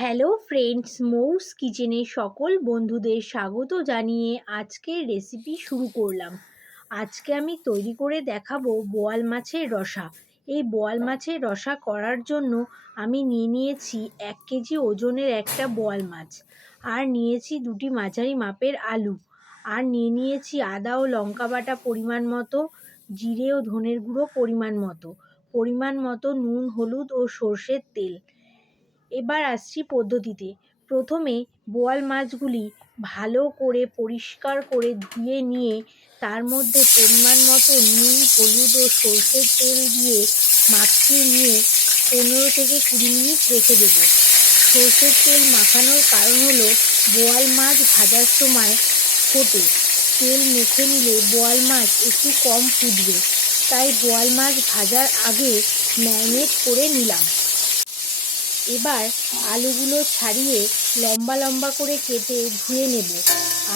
Hello friends, মৌস কিচেনে সকল বন্ধুদের স্বাগত জানিয়ে আজকের রেসিপি শুরু করলাম। আজকে আমি তৈরি করে দেখাবো বোয়াল মাছের রসা। এই বোয়াল মাছের রসা করার জন্য আমি নিয়েছি 1 কেজি ওজনের একটা বোয়াল মাছ, আর নিয়েছি 2টি মাঝারি মাপের আলু, আর নিয়েছি আদা ও লঙ্কা বাটা পরিমাণ মতো, জিরে ও ধনের গুঁড়ো পরিমাণ মতো নুন, হলুদ ও সর্ষের তেল। এবার আসছি পদ্ধতিতে। প্রথমে বোয়াল মাছগুলি ভালো করে পরিষ্কার করে ধুয়ে নিয়ে তার মধ্যে পরিমাণ মতো নুন, হলুদ ও সর্ষের তেল দিয়ে মাখিয়ে নিয়ে 15 থেকে 20 মিনিট রেখে দেব। সর্ষের তেল মাখানোর কারণ হলো বোয়াল মাছ ভাজার সময় ফোটে। তেল মেখে নিলে বোয়াল মাছ একটু কম ফুটবে, তাই বোয়াল মাছ ভাজার আগে ম্যারিনেট করে নিলাম। এবার আলুগুলো ছাড়িয়ে লম্বা লম্বা করে কেটে ধুয়ে নেব।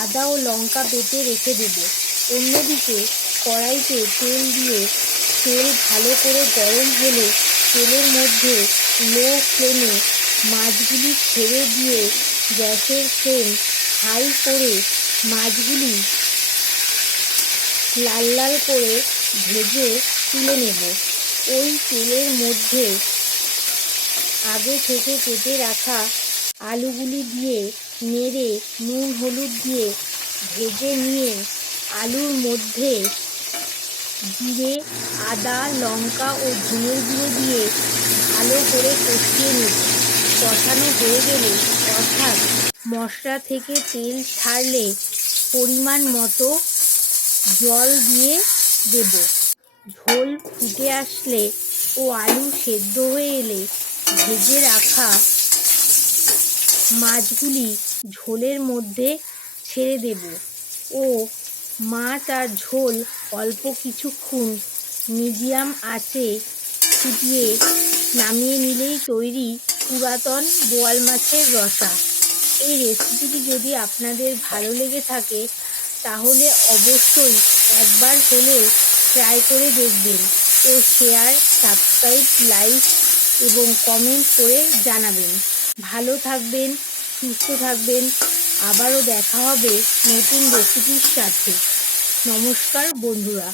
আদা ও লঙ্কা বেটে রেখে দেব। অন্যদিকে কড়াইতে তেল দিয়ে তেল ভালো করে গরম হলে তেলের মধ্যে লো ফ্লেমে মাছগুলি ছেড়ে দিয়ে গ্যাসের ফ্লেম হাই করে মাছগুলি লাল লাল করে ভেজে তুলে নেব। ওই তেলের মধ্যে আগে থেকে কেটে রাখা আলুগুলি দিয়ে নেড়ে নুন হলুদ দিয়ে ভেজে নিয়ে আলুর মধ্যে জিরে, আদা, লঙ্কা ও ধনের গুঁড়ো দিয়ে ভালো করে কষিয়ে নেব। কষানো হয়ে গেলে, অর্থাৎ মশলা থেকে তেল ছাড়লে পরিমাণ মতো জল দিয়ে দেব। ঝোল ফুটে আসলে ও আলু সেদ্ধ হয়ে এলে ভেজে রাখা মাছগুলি ঝোলের মধ্যে ছেড়ে দেব ও মাছ আর ঝোল অল্প কিছুক্ষণ মিডিয়াম আঁচে ফুটিয়ে নামিয়ে নিলেই তৈরি পুরাতন বোয়াল মাছের রসা। এই রেসিপিটি যদি আপনাদের ভালো লেগে থাকে তাহলে অবশ্যই একবার হলেও ট্রাই করে দেখবেন ও শেয়ার, সাবস্ক্রাইব, লাইক এবং কমেন্ট করে জানাবেন। ভালো থাকবেন, সুস্থ থাকবেন। আবারও দেখা হবে নতুন রেসিপির সাথে। নমস্কার বন্ধুরা।